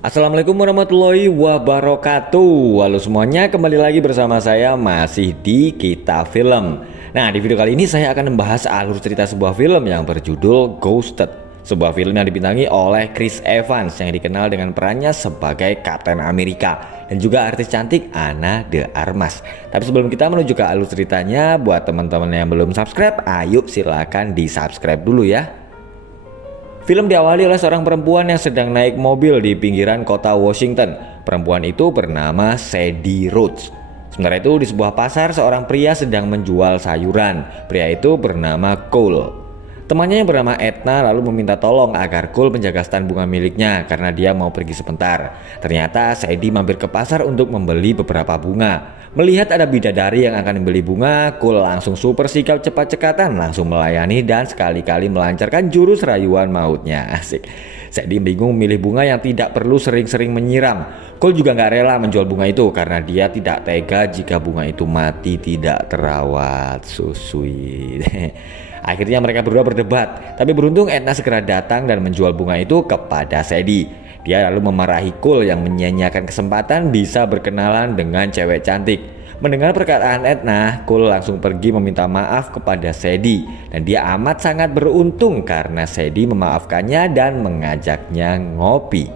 Assalamualaikum warahmatullahi wabarakatuh. Halo semuanya, kembali lagi bersama saya masih di Kita Film. Nah, di video kali ini saya akan membahas alur cerita sebuah film yang berjudul Ghosted. Sebuah film yang dibintangi oleh Chris Evans yang dikenal dengan perannya sebagai Kapten Amerika, dan juga artis cantik Ana de Armas. Tapi sebelum kita menuju ke alur ceritanya, buat teman-teman yang belum subscribe, ayo silakan di subscribe dulu ya. Film diawali oleh seorang perempuan yang sedang naik mobil di pinggiran kota Washington. Perempuan itu bernama Sadie Rhodes. Sementara itu di sebuah pasar seorang pria sedang menjual sayuran. Pria itu bernama Cole. Temannya yang bernama Edna lalu meminta tolong agar Cole menjaga stan bunga miliknya karena dia mau pergi sebentar. Ternyata Sadie mampir ke pasar untuk membeli beberapa bunga. Melihat ada bidadari yang akan membeli bunga, Cole langsung super sikap cepat-cekatan, langsung melayani dan sekali-kali melancarkan jurus rayuan mautnya. Asik. Sadie bingung memilih bunga yang tidak perlu sering-sering menyiram. Cole juga nggak rela menjual bunga itu karena dia tidak tega jika bunga itu mati tidak terawat. Susui. Akhirnya mereka berdua berdebat, tapi beruntung Edna segera datang dan menjual bunga itu kepada Sadie. Dia lalu memarahi Cole yang menyia-nyiakan kesempatan bisa berkenalan dengan cewek cantik. Mendengar perkataan Edna, Cole langsung pergi meminta maaf kepada Sadie, dan dia amat sangat beruntung karena Sadie memaafkannya dan mengajaknya ngopi.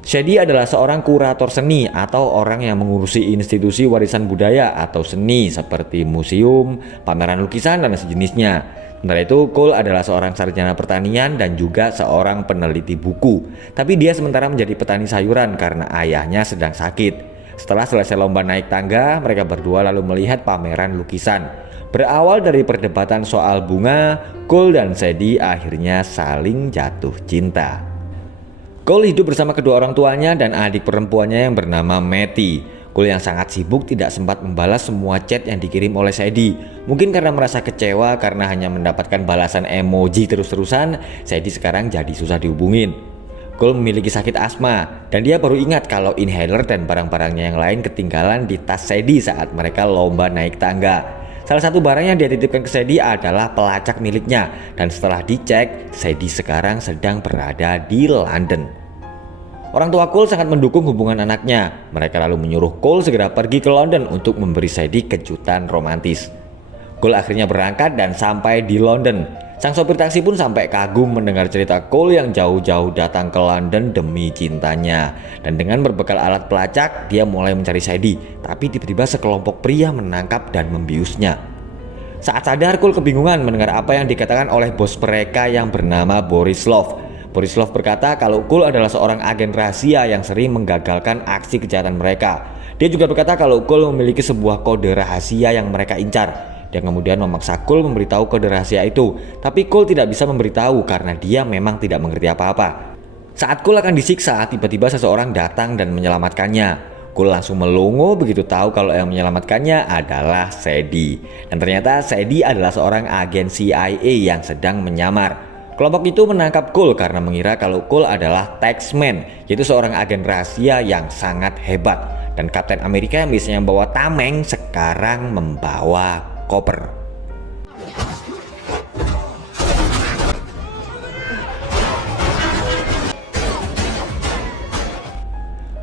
Sadie adalah seorang kurator seni atau orang yang mengurusi institusi warisan budaya atau seni seperti museum, pameran lukisan, dan sejenisnya. Sementara itu Cole adalah seorang sarjana pertanian dan juga seorang peneliti buku. Tapi dia sementara menjadi petani sayuran karena ayahnya sedang sakit. Setelah selesai lomba naik tangga, mereka berdua lalu melihat pameran lukisan. Berawal dari perdebatan soal bunga, Cole dan Sadie akhirnya saling jatuh cinta. Cole hidup bersama kedua orang tuanya dan adik perempuannya yang bernama Matty. Cole yang sangat sibuk tidak sempat membalas semua chat yang dikirim oleh Sadie. Mungkin karena merasa kecewa karena hanya mendapatkan balasan emoji terus-terusan, Sadie sekarang jadi susah dihubungin. Cole memiliki sakit asma dan dia baru ingat kalau inhaler dan barang-barangnya yang lain ketinggalan di tas Sadie saat mereka lomba naik tangga. Salah satu barang yang dia titipkan ke Sadie adalah pelacak miliknya, dan setelah dicek, Sadie sekarang sedang berada di London. Orang tua Cole sangat mendukung hubungan anaknya. Mereka lalu menyuruh Cole segera pergi ke London untuk memberi Sadie kejutan romantis. Cole akhirnya berangkat dan sampai di London. Sang sopir taksi pun sampai kagum mendengar cerita Cole yang jauh-jauh datang ke London demi cintanya. Dan dengan berbekal alat pelacak, dia mulai mencari Sadie. Tapi tiba-tiba sekelompok pria menangkap dan membiusnya. Saat sadar, Cole kebingungan mendengar apa yang dikatakan oleh bos mereka yang bernama Borislav. Borislav berkata kalau Cole adalah seorang agen rahasia yang sering menggagalkan aksi kejahatan mereka. Dia juga berkata kalau Cole memiliki sebuah kode rahasia yang mereka incar. Dia kemudian memaksa Cole memberitahu kode rahasia itu. Tapi Cole tidak bisa memberitahu karena dia memang tidak mengerti apa-apa. Saat Cole akan disiksa, tiba-tiba seseorang datang dan menyelamatkannya. Cole langsung melongo begitu tahu kalau yang menyelamatkannya adalah Sadie. Dan ternyata Sadie adalah seorang agen CIA yang sedang menyamar. Kelompok itu menangkap Cole karena mengira kalau Cole adalah Taxman, yaitu seorang agen rahasia yang sangat hebat. Dan Kapten Amerika yang biasanya membawa tameng sekarang membawa koper.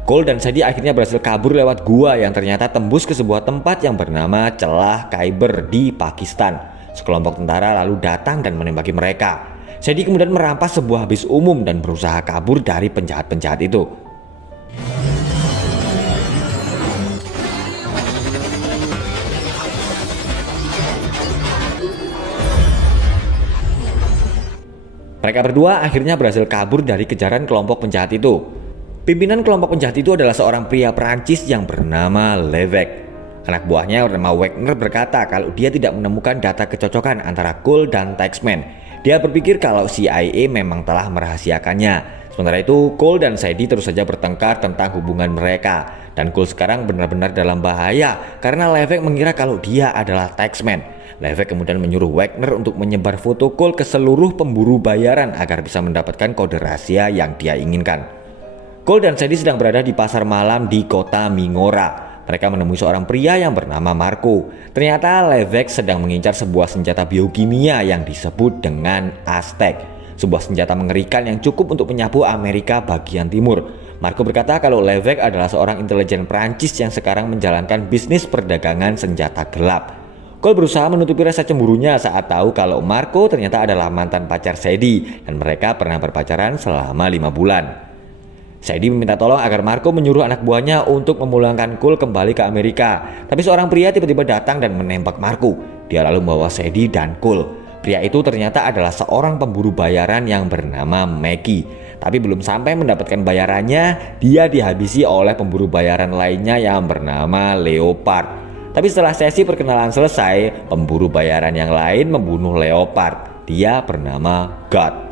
Cole dan Sadie akhirnya berhasil kabur lewat gua yang ternyata tembus ke sebuah tempat yang bernama Celah Khyber di Pakistan. Sekelompok tentara lalu datang dan menembaki mereka. Sadie kemudian merampas sebuah bis umum dan berusaha kabur dari penjahat-penjahat itu. Mereka berdua akhirnya berhasil kabur dari kejaran kelompok penjahat itu. Pimpinan kelompok penjahat itu adalah seorang pria Perancis yang bernama Levesque. Anak buahnya bernama Wagner berkata kalau dia tidak menemukan data kecocokan antara Cole dan Taxman. Dia berpikir kalau CIA memang telah merahasiakannya. Sementara itu Cole dan Sadie terus saja bertengkar tentang hubungan mereka. Dan Cole sekarang benar-benar dalam bahaya karena Levesque mengira kalau dia adalah Taxman. Levesque kemudian menyuruh Wagner untuk menyebar foto Cole ke seluruh pemburu bayaran agar bisa mendapatkan kode rahasia yang dia inginkan. Cole dan Sadie sedang berada di pasar malam di kota Mingora. Mereka menemui seorang pria yang bernama Marco. Ternyata Levesque sedang mengincar sebuah senjata biokimia yang disebut dengan Aztec. Sebuah senjata mengerikan yang cukup untuk menyapu Amerika bagian timur. Marco berkata kalau Levesque adalah seorang intelijen Prancis yang sekarang menjalankan bisnis perdagangan senjata gelap. Cole berusaha menutupi rasa cemburunya saat tahu kalau Marco ternyata adalah mantan pacar Sadie dan mereka pernah berpacaran selama 5 bulan. Sadie meminta tolong agar Marco menyuruh anak buahnya untuk memulangkan Cole kembali ke Amerika. Tapi seorang pria tiba-tiba datang dan menembak Marco. Dia lalu membawa Sadie dan Cole. Pria itu ternyata adalah seorang pemburu bayaran yang bernama Mackie. Tapi belum sampai mendapatkan bayarannya, dia dihabisi oleh pemburu bayaran lainnya yang bernama Leopard. Tapi setelah sesi perkenalan selesai, pemburu bayaran yang lain membunuh Leopard. Dia bernama God.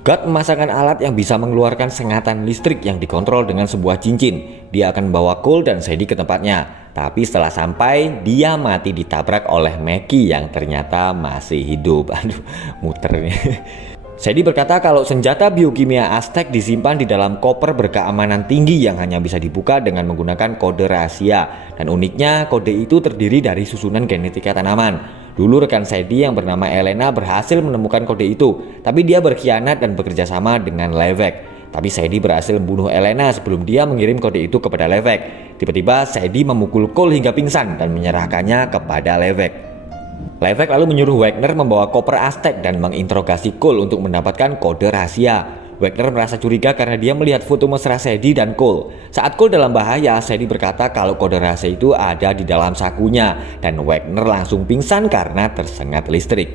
God memasangkan alat yang bisa mengeluarkan sengatan listrik yang dikontrol dengan sebuah cincin. Dia akan membawa Cole dan Sadie ke tempatnya. Tapi setelah sampai, dia mati ditabrak oleh Mackie yang ternyata masih hidup. Aduh, muternya. Sadie berkata kalau senjata biokimia Aztec disimpan di dalam koper berkeamanan tinggi yang hanya bisa dibuka dengan menggunakan kode rahasia. Dan uniknya, kode itu terdiri dari susunan genetika tanaman. Dulu rekan Sadie yang bernama Elena berhasil menemukan kode itu, tapi dia berkhianat dan bekerja sama dengan Levesque. Tapi Sadie berhasil membunuh Elena sebelum dia mengirim kode itu kepada Levesque. Tiba-tiba Sadie memukul Cole hingga pingsan dan menyerahkannya kepada Levesque. Levesque lalu menyuruh Wagner membawa koper Aztec dan menginterogasi Cole untuk mendapatkan kode rahasia. Wagner merasa curiga karena dia melihat foto mesra Sadie dan Cole. Saat Cole dalam bahaya, Sadie berkata kalau kode rahasia itu ada di dalam sakunya dan Wagner langsung pingsan karena tersengat listrik.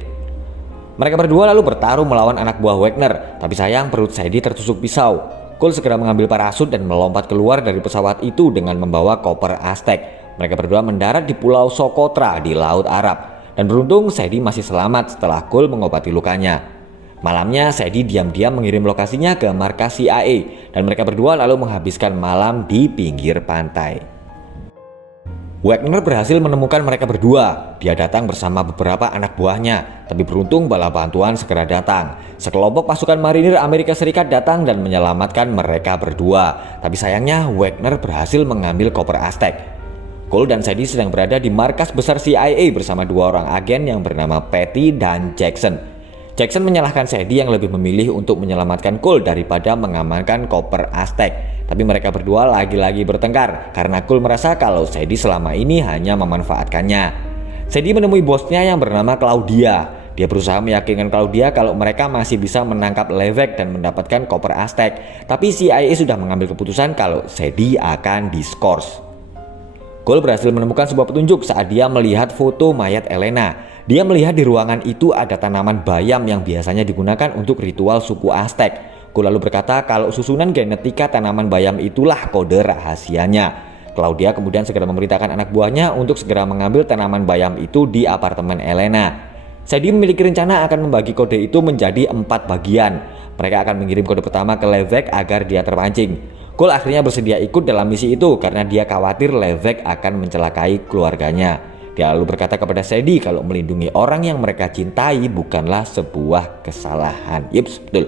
Mereka berdua lalu bertarung melawan anak buah Wagner, tapi sayang perut Sadie tertusuk pisau. Cole segera mengambil parasut dan melompat keluar dari pesawat itu dengan membawa koper Aztec. Mereka berdua mendarat di Pulau Socotra di Laut Arab. Dan beruntung Sadie masih selamat setelah Cole mengobati lukanya. Malamnya Sadie diam-diam mengirim lokasinya ke markas CIA dan mereka berdua lalu menghabiskan malam di pinggir pantai. Wagner berhasil menemukan mereka berdua. Dia datang bersama beberapa anak buahnya, tapi beruntung bala bantuan segera datang. Sekelompok pasukan marinir Amerika Serikat datang dan menyelamatkan mereka berdua. Tapi sayangnya Wagner berhasil mengambil koper Aztec. Cole dan Sadie sedang berada di markas besar CIA bersama dua orang agen yang bernama Patty dan Jackson. Jackson menyalahkan Sadie yang lebih memilih untuk menyelamatkan Cole daripada mengamankan koper Aztec. Tapi mereka berdua lagi-lagi bertengkar karena Cole merasa kalau Sadie selama ini hanya memanfaatkannya. Sadie menemui bosnya yang bernama Claudia. Dia berusaha meyakinkan Claudia kalau mereka masih bisa menangkap Levesque dan mendapatkan koper Aztec. Tapi CIA sudah mengambil keputusan kalau Sadie akan diskors. Cole berhasil menemukan sebuah petunjuk saat dia melihat foto mayat Elena. Dia melihat di ruangan itu ada tanaman bayam yang biasanya digunakan untuk ritual suku Aztec. Cole lalu berkata kalau susunan genetika tanaman bayam itulah kode rahasianya. Claudia kemudian segera memerintahkan anak buahnya untuk segera mengambil tanaman bayam itu di apartemen Elena. Sadie memiliki rencana akan membagi kode itu menjadi 4 bagian. Mereka akan mengirim kode pertama ke Levesque agar dia terpancing. Cole akhirnya bersedia ikut dalam misi itu karena dia khawatir Levesque akan mencelakai keluarganya. Dia lalu berkata kepada Sadie kalau melindungi orang yang mereka cintai bukanlah sebuah kesalahan. Yups, betul.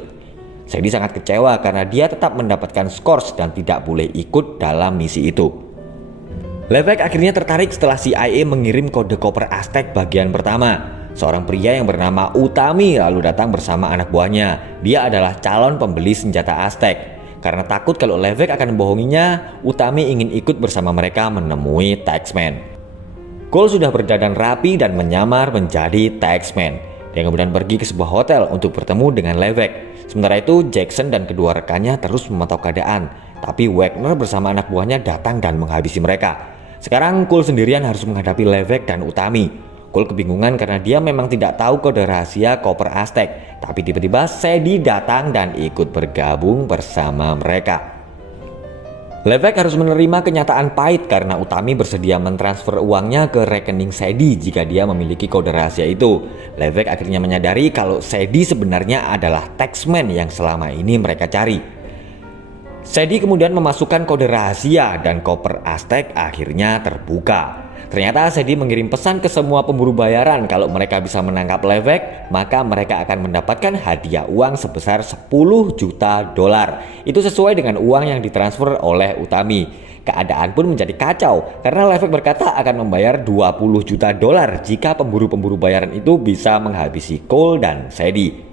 Sadie sangat kecewa karena dia tetap mendapatkan skors dan tidak boleh ikut dalam misi itu. Levesque akhirnya tertarik setelah CIA mengirim kode koper Aztec bagian pertama. Seorang pria yang bernama Utami lalu datang bersama anak buahnya. Dia adalah calon pembeli senjata Aztec. Karena takut kalau Levesque akan membohonginya, Utami ingin ikut bersama mereka menemui Taxman. Cole sudah berdandan rapi dan menyamar menjadi Taxman. Dia kemudian pergi ke sebuah hotel untuk bertemu dengan Levesque. Sementara itu Jackson dan kedua rekannya terus memantau keadaan. Tapi Wagner bersama anak buahnya datang dan menghabisi mereka. Sekarang Cole sendirian harus menghadapi Levesque dan Utami. Cole kebingungan karena dia memang tidak tahu kode rahasia koper Aztec. Tapi tiba-tiba Sadie datang dan ikut bergabung bersama mereka. Levesque harus menerima kenyataan pahit karena Utami bersedia mentransfer uangnya ke rekening Sadie jika dia memiliki kode rahasia itu. Levesque akhirnya menyadari kalau Sadie sebenarnya adalah Taxman yang selama ini mereka cari. Sadie kemudian memasukkan kode rahasia dan koper Aztec akhirnya terbuka. Ternyata Sadie mengirim pesan ke semua pemburu bayaran kalau mereka bisa menangkap Levesque, maka mereka akan mendapatkan hadiah uang sebesar 10 juta dolar. Itu sesuai dengan uang yang ditransfer oleh Utami. Keadaan pun menjadi kacau karena Levesque berkata akan membayar 20 juta dolar jika pemburu-pemburu bayaran itu bisa menghabisi Cole dan Sadie.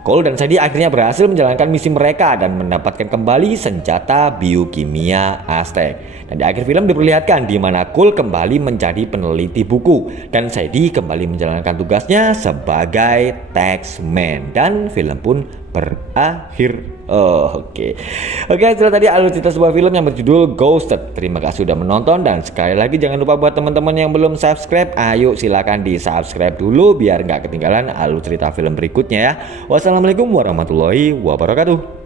Cole dan Sadie akhirnya berhasil menjalankan misi mereka dan mendapatkan kembali senjata biokimia Aztec. Dan di akhir film diperlihatkan di mana Cole kembali menjadi peneliti buku dan Sadie kembali menjalankan tugasnya sebagai taxman, dan film pun berakhir. Oke, setelah tadi alur cerita sebuah film yang berjudul Ghosted. Terima kasih sudah menonton, dan sekali lagi jangan lupa buat teman-teman yang belum subscribe, ayo silakan di subscribe dulu biar nggak ketinggalan alur cerita film berikutnya ya. Wassalamualaikum warahmatullahi wabarakatuh.